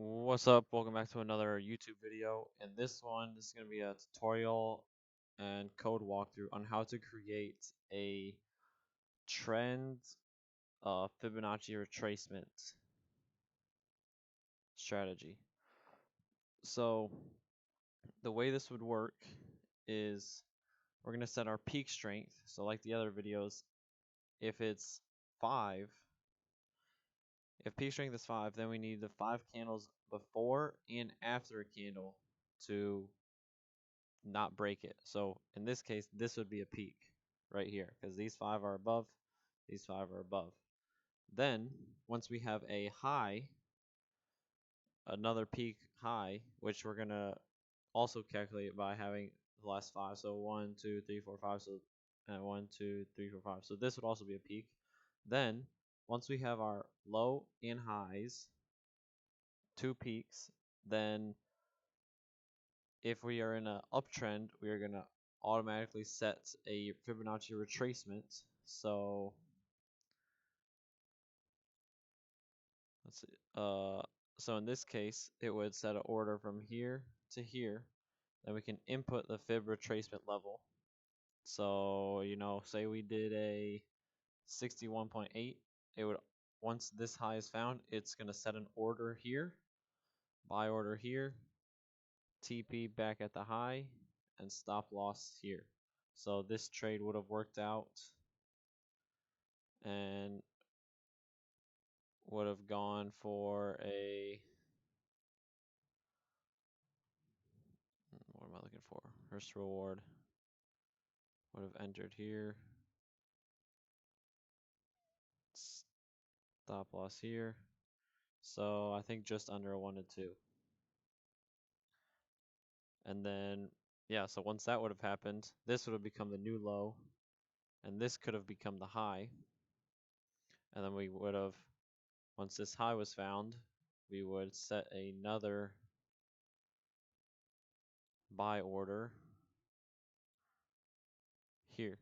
What's up? Welcome back to another YouTube video. In this one, this is going to be a tutorial and code walkthrough on how to create a trend Fibonacci retracement strategy. So the way this would work is we're going to set our peak strength. So like the other videos, if it's 5, if peak strength is 5, then we need the 5 candles before and after a candle to not break it. So in this case, this would be a peak right here because these 5 are above, these 5 are above. Then once we have a high, another peak high, which we're gonna also calculate by having the last 5. So 1, 2, 3, 4, 5. So 1, 2, 3, 4, 5. So this would also be a peak. Then once we have our low and highs, 2 peaks, then if we are in an uptrend, we are going to automatically set a Fibonacci retracement. So let's see. So in this case, it would set an order from here to here. Then we can input the Fib retracement level. So, say we did a 61.8, it would, once this high is found, it's going to set an order here, buy order here, TP back at the high, and stop loss here. So this trade would have worked out and would have gone for a, what am I looking for? Risk reward would have entered here, stop loss here. So I think just under a 1 to 2. And then, yeah, so once that would have happened, this would have become the new low, and this could have become the high. And then we would have, once this high was found, we would set another buy order here,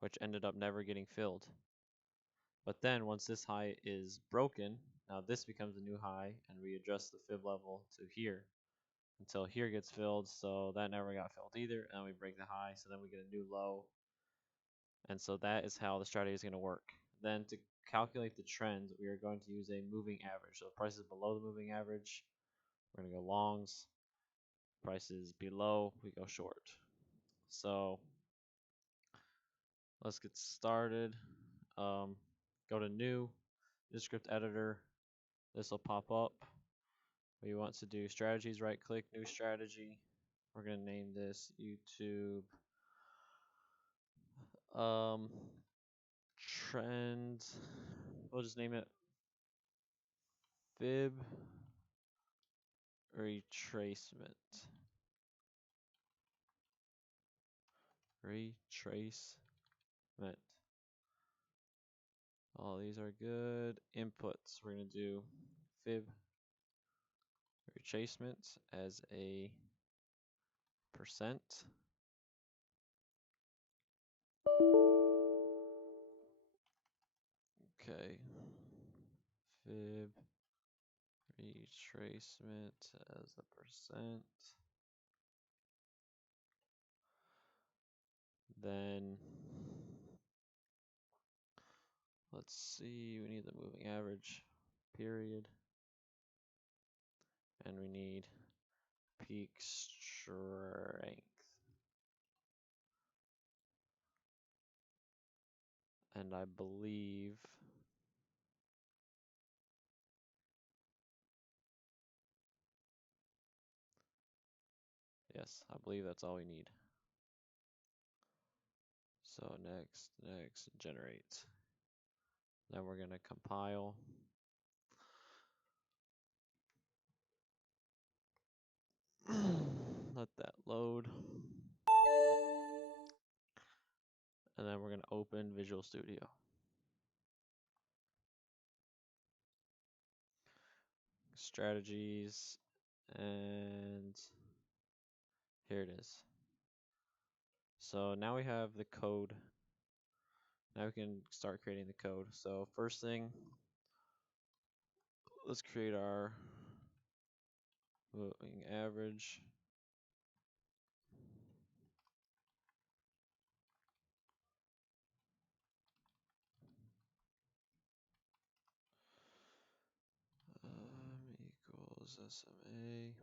which ended up never getting filled. But then once this high is broken, now this becomes a new high, and we adjust the fib level to here until here gets filled. So that never got filled either, and we break the high, so then we get a new low. And so that is how the strategy is going to work. Then to calculate the trend, we are going to use a moving average. So price is below the moving average, we're going to go longs. Price is below, we go short. So let's get started. Go to new, Ninjascript editor. This will pop up. We want to do strategies, right click, new strategy. We're going to name this YouTube trend. We'll just name it Fib Retracement. Retracement. All these are good. Inputs. We're going to do Fib Retracement as a percent. Okay. Fib retracement as a percent. Then let's see, we need the moving average, period. And we need peak strength. And I believe yes, I believe that's all we need. So next, generate. Then we're gonna compile. Let that load. And then we're gonna open Visual Studio. Strategies, and here it is. So now we have the code. Now we can start creating the code. So first thing, let's create our moving average. Equals SMA.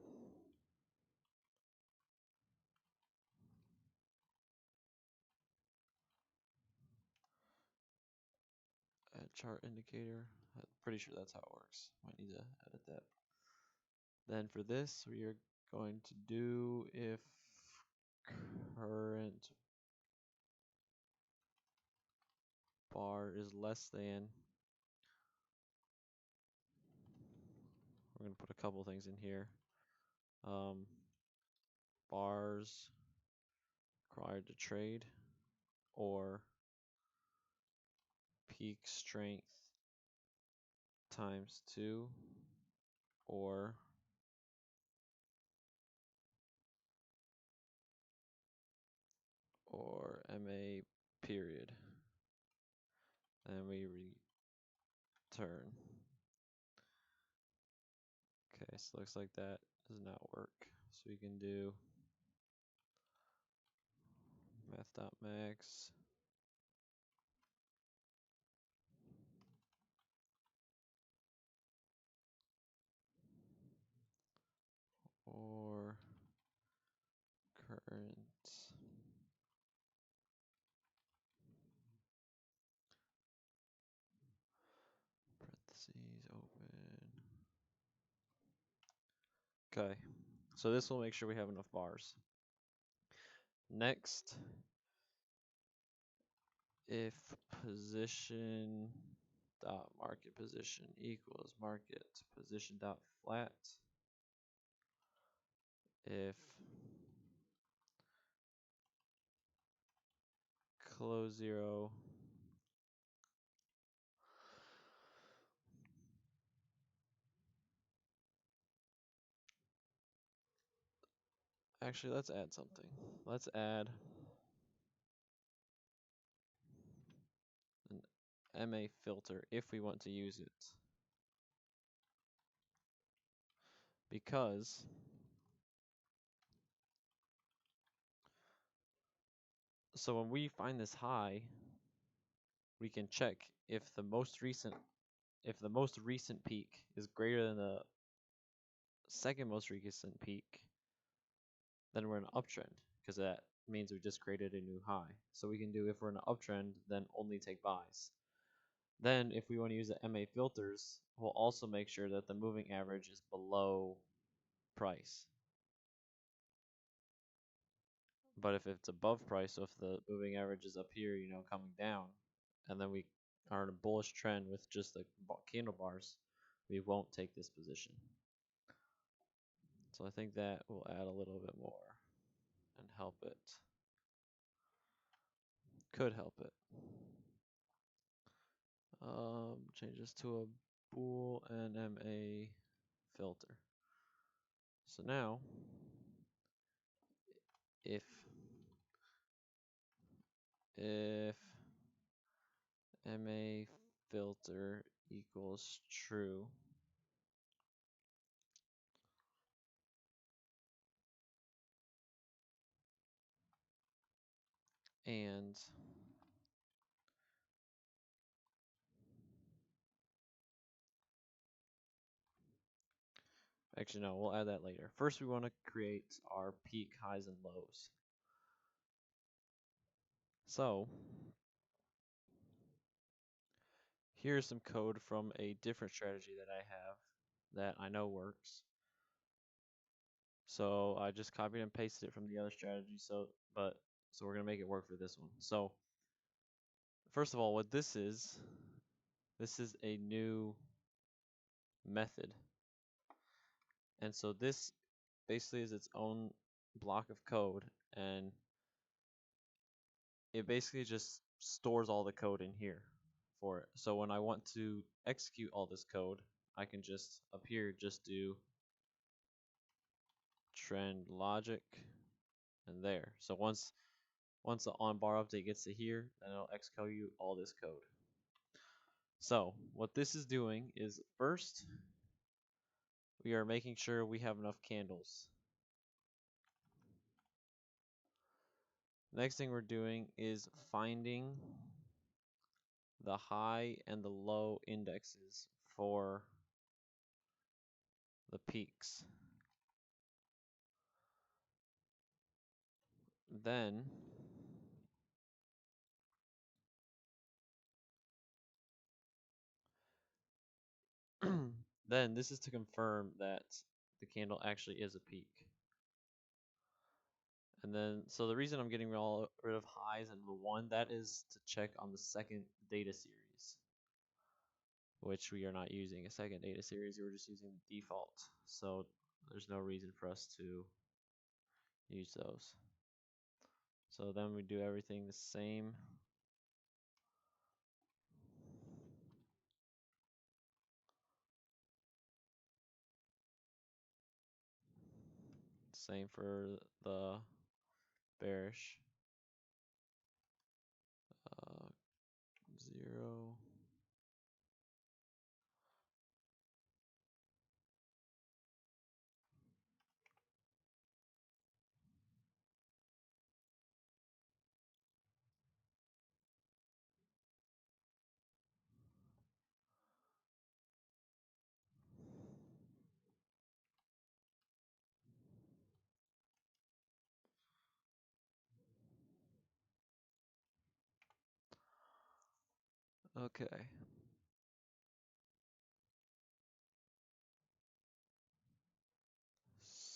Add chart indicator. I'm pretty sure that's how it works. Might need to edit that. Then for this, we are going to do if current bar is less than. We're going to put a couple things in here. Bars required to trade, or peak strength times 2, or MA period. And we return. Okay, so looks like that does not work. So we can do math.max or current parentheses open. Okay, so this will make sure we have enough bars. Next, if position dot market position equals market position dot flat, if close 0 actually let's add something. Let's add an MA filter if we want to use it, because so when we find this high, we can check if the most recent peak is greater than the second most recent peak, then we're in an uptrend, because that means we just created a new high. So we can do, if we're in an uptrend, then only take buys. Then if we want to use the MA filters, we'll also make sure that the moving average is below price. But if it's above price, so if the moving average is up here, coming down, and then we are in a bullish trend with just the candle bars, we won't take this position. So I think that will add a little bit more and help it. Could help it. Change this to a bool and MA filter. So now, if MA filter equals true, and actually no, we'll add that later. First we want to create our peak highs and lows. So here's some code from a different strategy that I have that I know works. So I just copied and pasted it from the other strategy, so we're gonna make it work for this one. So first of all, what this is a new method. And so this basically is its own block of code, and it basically just stores all the code in here for it. So when I want to execute all this code, I can just up here just do trend logic and there. So once the on bar update gets to here, then it'll execute all this code. So what this is doing is, first we are making sure we have enough candles. Next thing we're doing is finding the high and the low indexes for the peaks. Then then this is to confirm that the candle actually is a peak. And then, so the reason I'm getting rid of highs and the one, that is to check on the second data series, which we are not using a second data series, we're just using the default. So there's no reason for us to use those. So then we do everything the same. Same for the bearish. 0. Okay.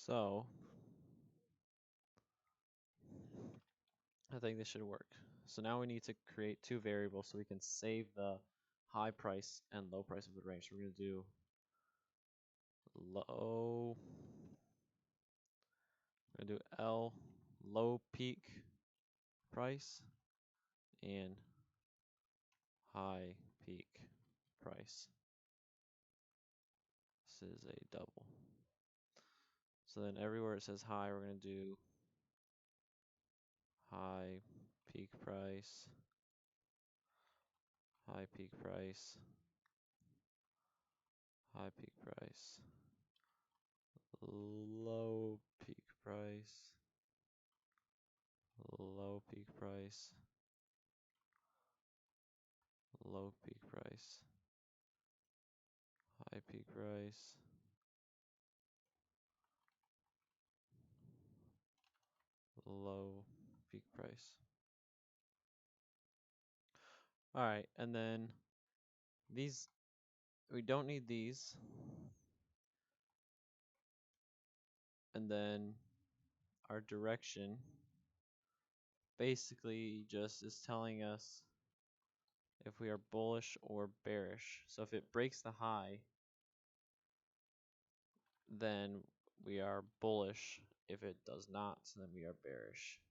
So I think this should work. So now we need to create two variables so we can save the high price and low price of the range. So we're going to do low, we're going to do L, low peak price, and high peak price. This is a double. So then everywhere it says high, we're going to do high peak price, high peak price, high peak price, low peak price, low peak price, low peak price, high peak price, low peak price. Alright, and then these, we don't need these. And then our direction basically just is telling us if we are bullish or bearish. So if it breaks the high, then we are bullish. If it does not, then we are bearish.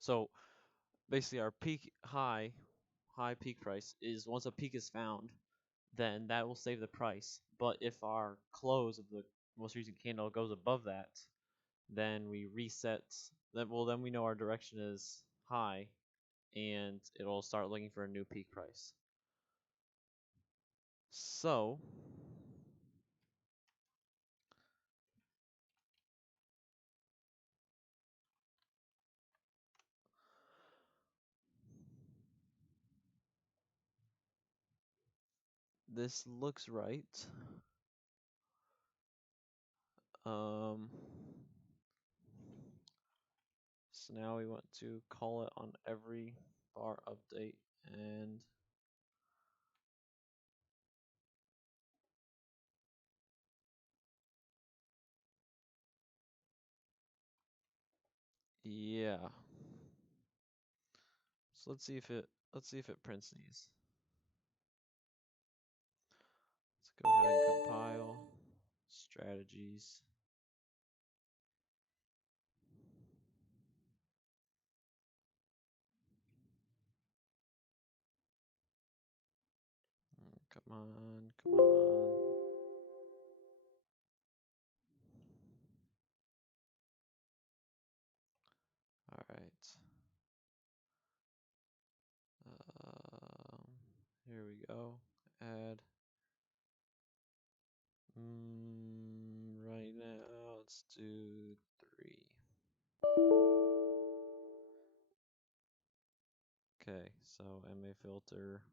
So basically our peak high peak price is, once a peak is found, then that will save the price. But if our close of the most recent candle goes above that, then we reset. Then we know our direction is high, and it'll start looking for a new peak price. So this looks right. So now we want to call it on every bar update, and yeah. So let's see if it prints these. Let's go ahead and compile strategies. Come on, come on. Here we go. Add. Right now, let's do 3. Okay, so MA filter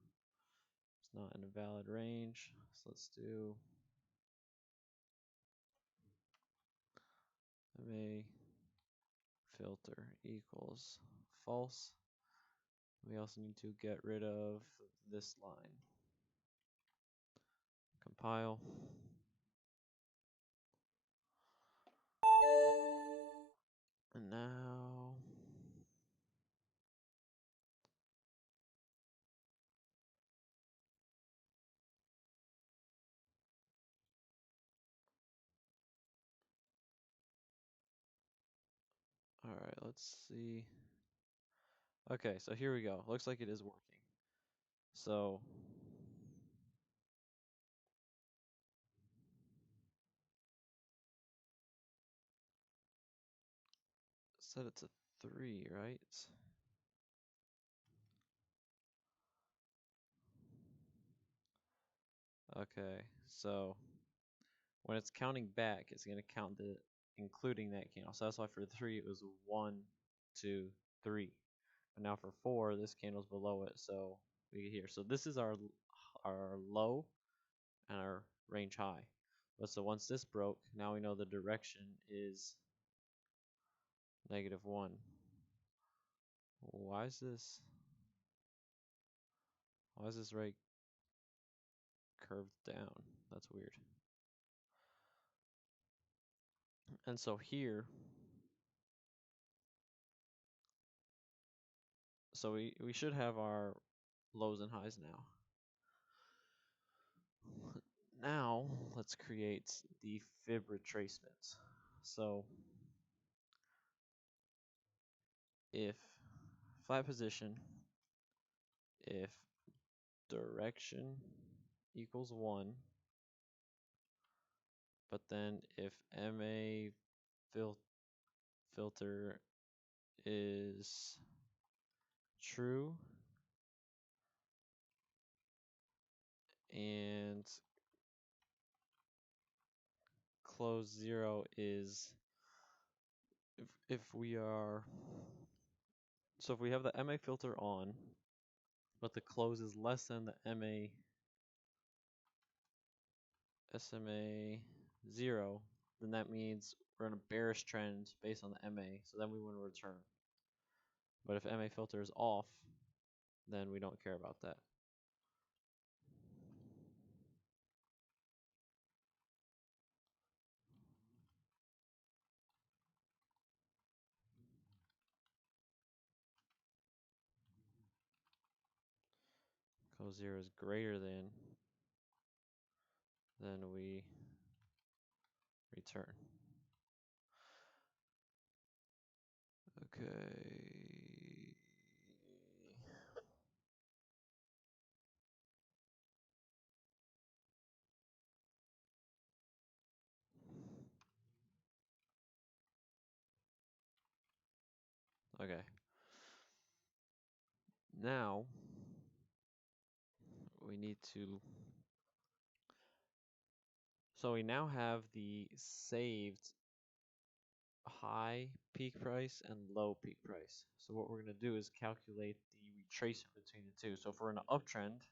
is not in a valid range. So let's do MA filter equals false. We also need to get rid of this line. Compile. And now all right, let's see. Okay, so here we go. Looks like it is working. So set it to 3, right? Okay, so when it's counting back, it's going to count the including that candle. So that's why for 3 it was 1, 2, 3. But now for 4, this candle's below it, so we get here. So this is our low and our range high. But so once this broke, now we know the direction is -1. Why is this? Why is this right curved down? That's weird. And so here, so we should have our lows and highs now. Now let's create the fib retracement. So if flat position, if direction equals 1, but then if MA filter is true and close 0 is if we are, so if we have the MA filter on but the close is less than the SMA 0, then that means we're in a bearish trend based on the MA, so then we want to return. But if MA filter is off, then we don't care about that. Close 0 is greater than, then we return. Okay. Okay. Now we need to, so we now have the saved high peak price and low peak price. So what we're going to do is calculate the retracement between the two. So if we're in an uptrend,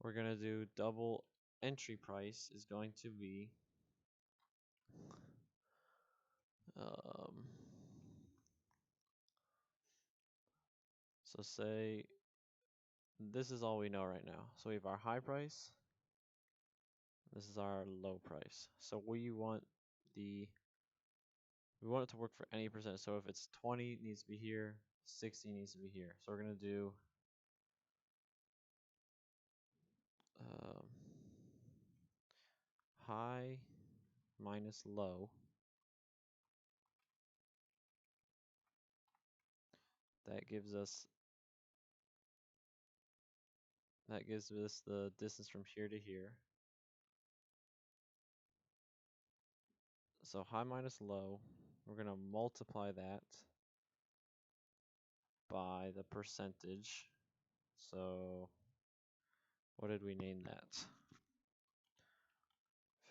we're going to do double entry price is going to be so say this is all we know right now. So we have our high price, this is our low price. So we want it to work for any percent. So if it's 20, it needs to be here, 60 needs to be here. So we're going to do high minus low. That gives us the distance from here to here. So high minus low, we're going to multiply that by the percentage. So What did we name that?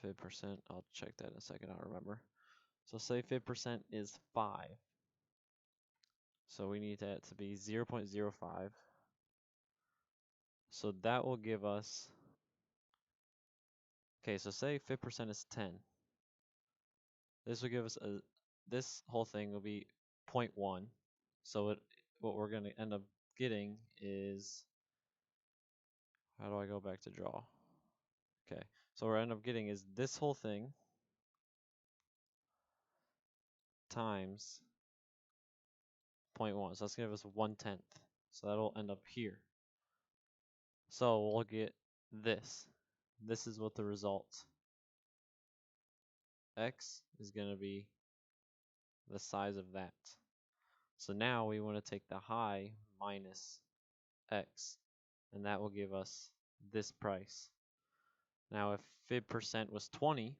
Fib percent. I'll check that in a second. I'll remember. So say fib percent is 5. So we need that to be 0.05. So that will give us, okay, so say fib percent is 10. This will give us this whole thing will be 0.1. So what we're going to end up getting is, how do I go back to draw? Okay, so what I end up getting is this whole thing times 0.1. So that's going to give us 1/10. So that'll end up here. So we'll get this. This is what the result. X is going to be the size of that. So now we want to take the high minus X, and that will give us this price. Now if fib percent was 20,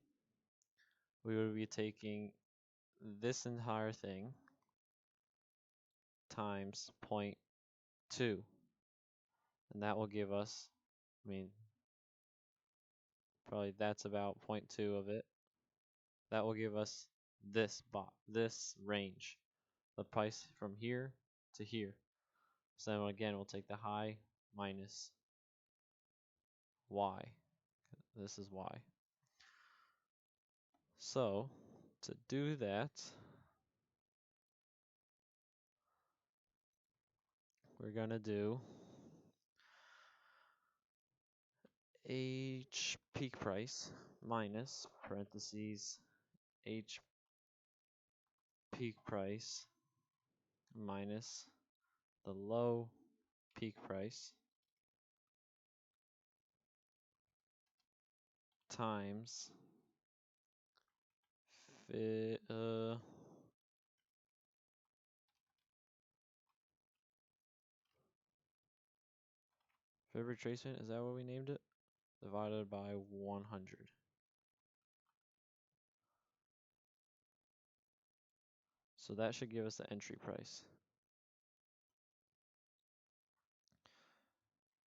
we would be taking this entire thing times 0.2, and that will give us, I mean, probably that's about 0.2 of it. That will give us this range, the price from here to here. So then again, we'll take the high minus Y. This is Y. So to do that, we're going to do H peak price minus parentheses H peak price minus the low peak price times Fib retracement, is that what we named it? Divided by 100. So that should give us the entry price.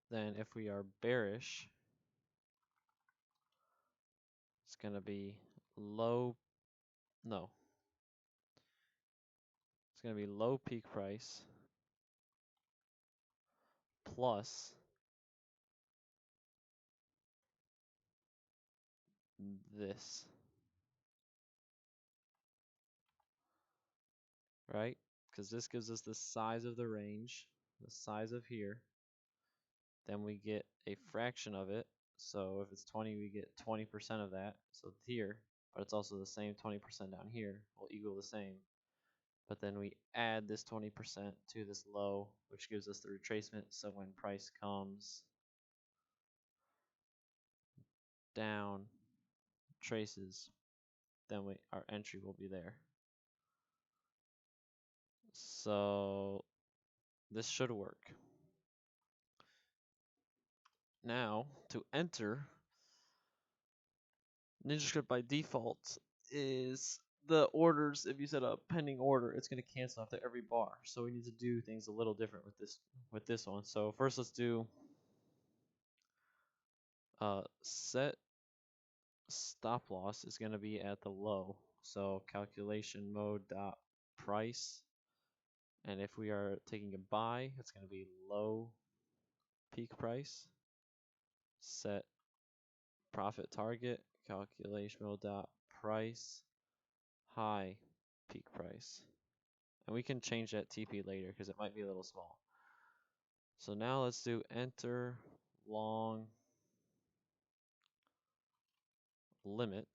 Then if we are bearish, it's going to be low, no. It's going to be low peak price plus this, right? Because this gives us the size of the range, the size of here. Then we get a fraction of it. So if it's 20, we get 20% of that. So here, but it's also the same 20% down here will equal the same. But then we add this 20% to this low, which gives us the retracement. So when price comes down, traces, then our entry will be there. So this should work. Now to enter, Ninjascript by default is the orders. If you set a pending order, it's going to cancel after every bar. So we need to do things a little different with this one. So first, let's do set stop loss is going to be at the low. So calculation mode dot price, and if we are taking a buy, it's going to be low peak price. Set profit target, calculation mode dot price, high peak price. And we can change that TP later because it might be a little small. So now let's do enter long limit.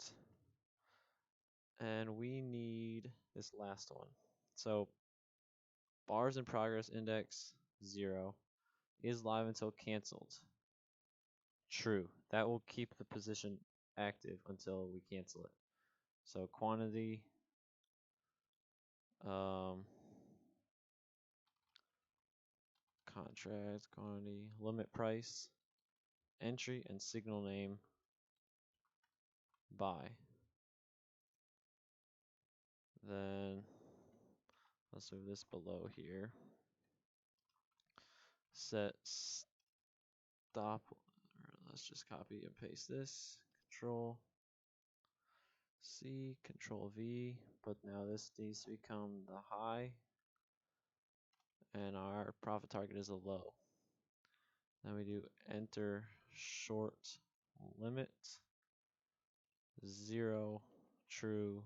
And we need this last one. So bars in progress index 0 is live until canceled. True. That will keep the position active until we cancel it. So quantity, contract, quantity, limit price, entry, and signal name buy. Then let's move this below here. Set stop, let's just copy and paste this. Control C, Control V, but now this needs to become the high, and our profit target is a low. Then we do enter short limit, 0, true,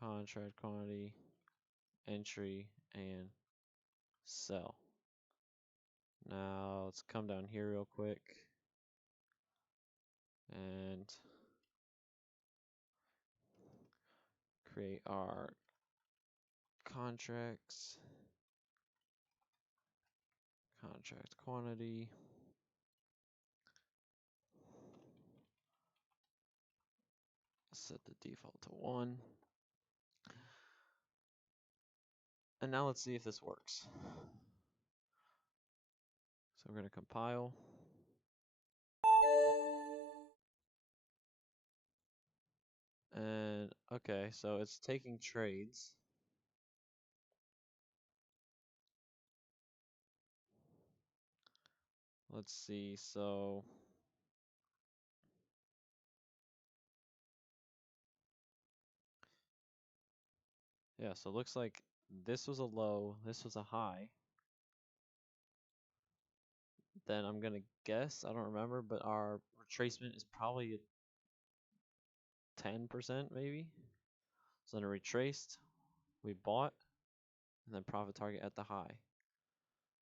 contract quantity, entry, and sell. Now let's come down here real quick and create our contracts, contract quantity, set the default to 1. And now let's see if this works. So we're going to compile. And okay, so it's taking trades. Let's see, so yeah, so it looks like this was a low, this was a high. Then I'm gonna guess, I don't remember, but our retracement is probably 10% maybe. So then it retraced, we bought, and then profit target at the high.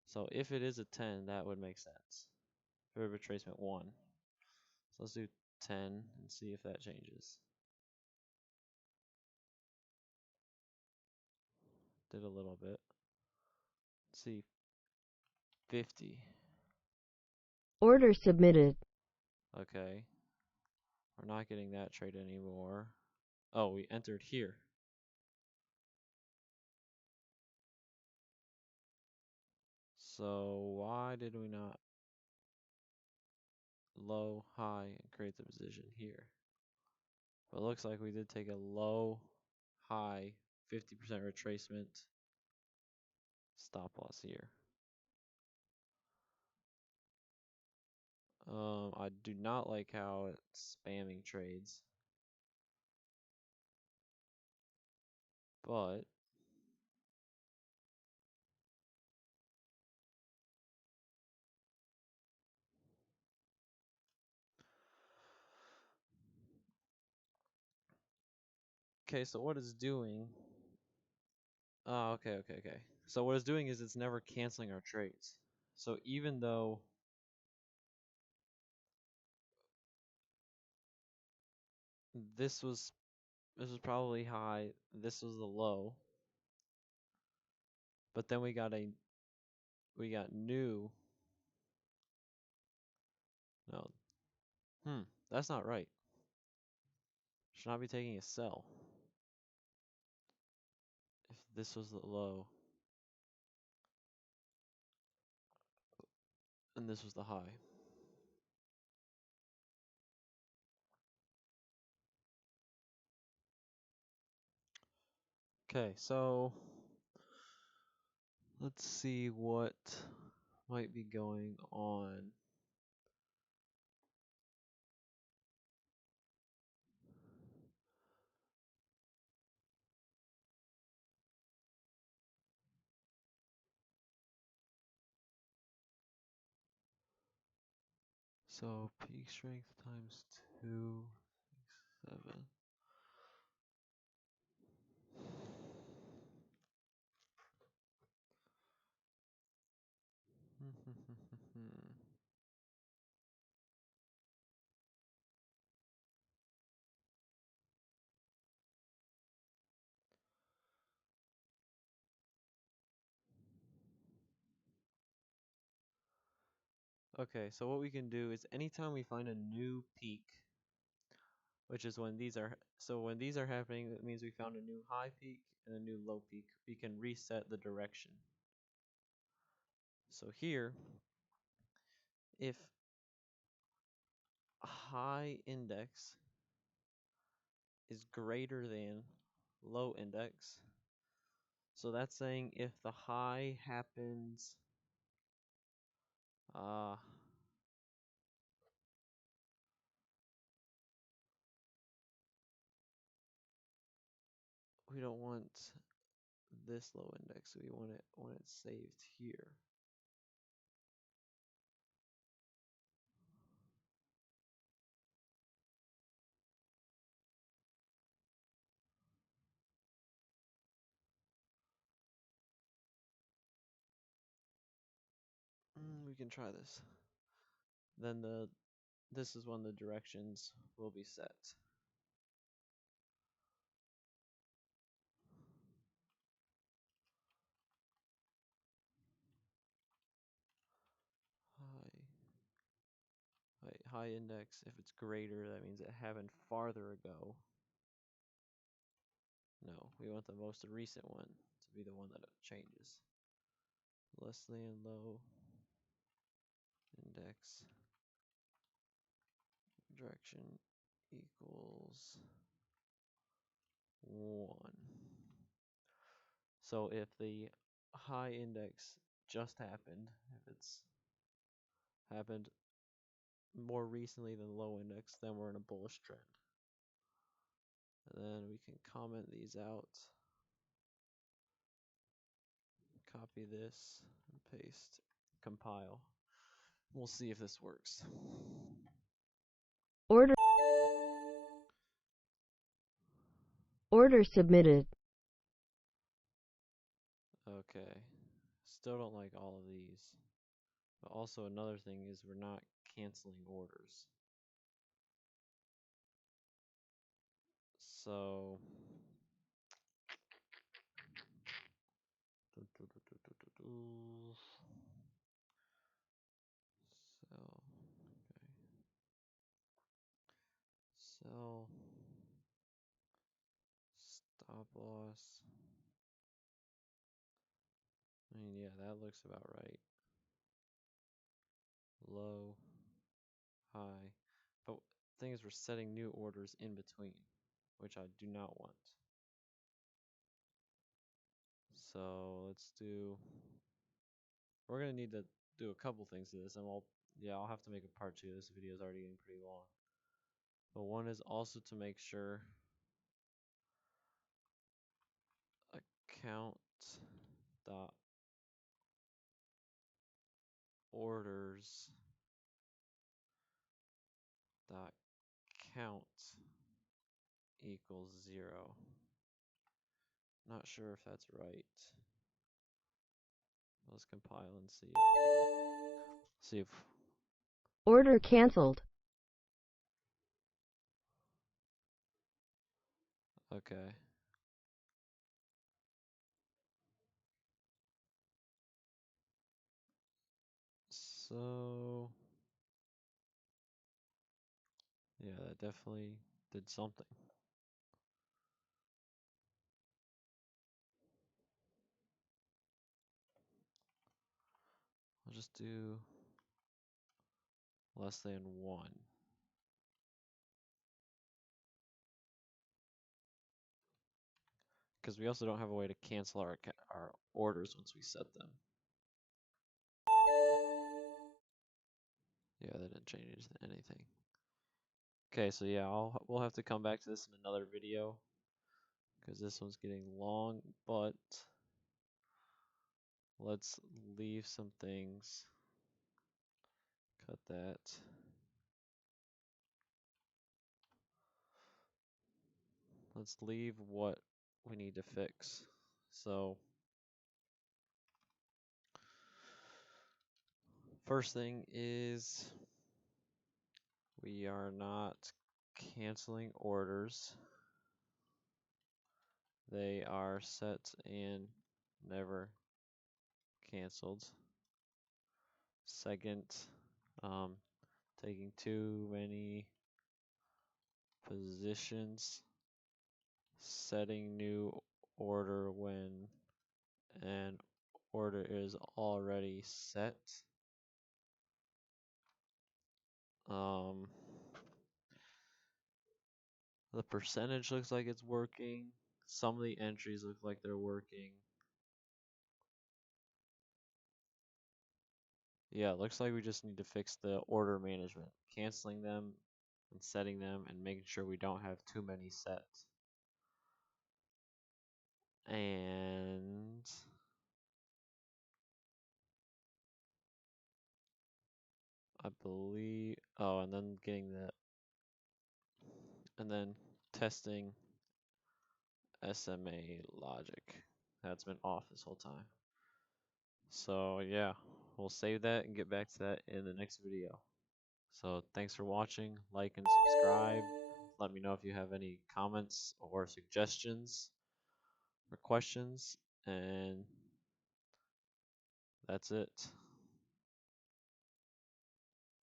So if it is a 10, that would make sense. Fib retracement 1. So let's do 10 and see if that changes. Did a little bit. Let's see, 50. Order submitted. Okay. We're not getting that trade anymore. Oh, we entered here. So why did we not low, high, and create the position here? But it looks like we did take a low, high, 50% retracement stop loss here. I do not like how it's spamming trades. But okay, so what it's doing, oh, okay. So what it's doing is it's never canceling our trades. So even though this was probably high, this was the low, but then we got new, no, that's not right. Should not be taking a sell if this was the low and this was the high. Okay, so let's see what might be going on. So peak strength times 2, 6, 7. Okay, so what we can do is anytime we find a new peak, which is when these are, so when these are happening, it means we found a new high peak and a new low peak. We can reset the direction. So here, if high index is greater than low index, so that's saying if the high happens, we don't want this low index, so we want it when it's saved here. We can try this. Then this is when the directions will be set. High index, if it's greater, that means it happened farther ago. No, we want the most recent one to be the one that changes. Less than low index direction equals 1. So if the high index just happened, if it's happened more recently than low index, then we're in a bullish trend. And then we can comment these out, copy this, and paste, compile. We'll see if this works. Order submitted. Okay, still don't like all of these. But also another thing is we're not canceling orders. So sell, stop loss. I mean, yeah, that looks about right. Low, high. But the thing is, we're setting new orders in between, which I do not want. So let's do. We're gonna need to do a couple things to this, and I'll have to make a part 2. This video is already getting pretty long. But one is also to make sure account dot orders dot count equals 0. Not sure if that's right. Let's compile and see if Order canceled. okay. So yeah, that definitely did something. I'll just do less than 1. Because we also don't have a way to cancel our orders once we set them. Yeah, that didn't change anything. Okay, so yeah, we'll have to come back to this in another video because this one's getting long, but let's leave some things. Cut that. Let's leave what we need to fix. So first thing is we are not canceling orders. They are set and never canceled. Second, taking too many positions, setting new order when an order is already set. The percentage looks like it's working. Some of the entries look like they're working. Yeah, it looks like we just need to fix the order management, canceling them and setting them and making sure we don't have too many sets. And I believe, oh, and then getting that, and then testing SMA logic. That's been off this whole time. So yeah, we'll save that and get back to that in the next video. So thanks for watching, like and subscribe. Let me know if you have any comments or suggestions or questions, and that's it.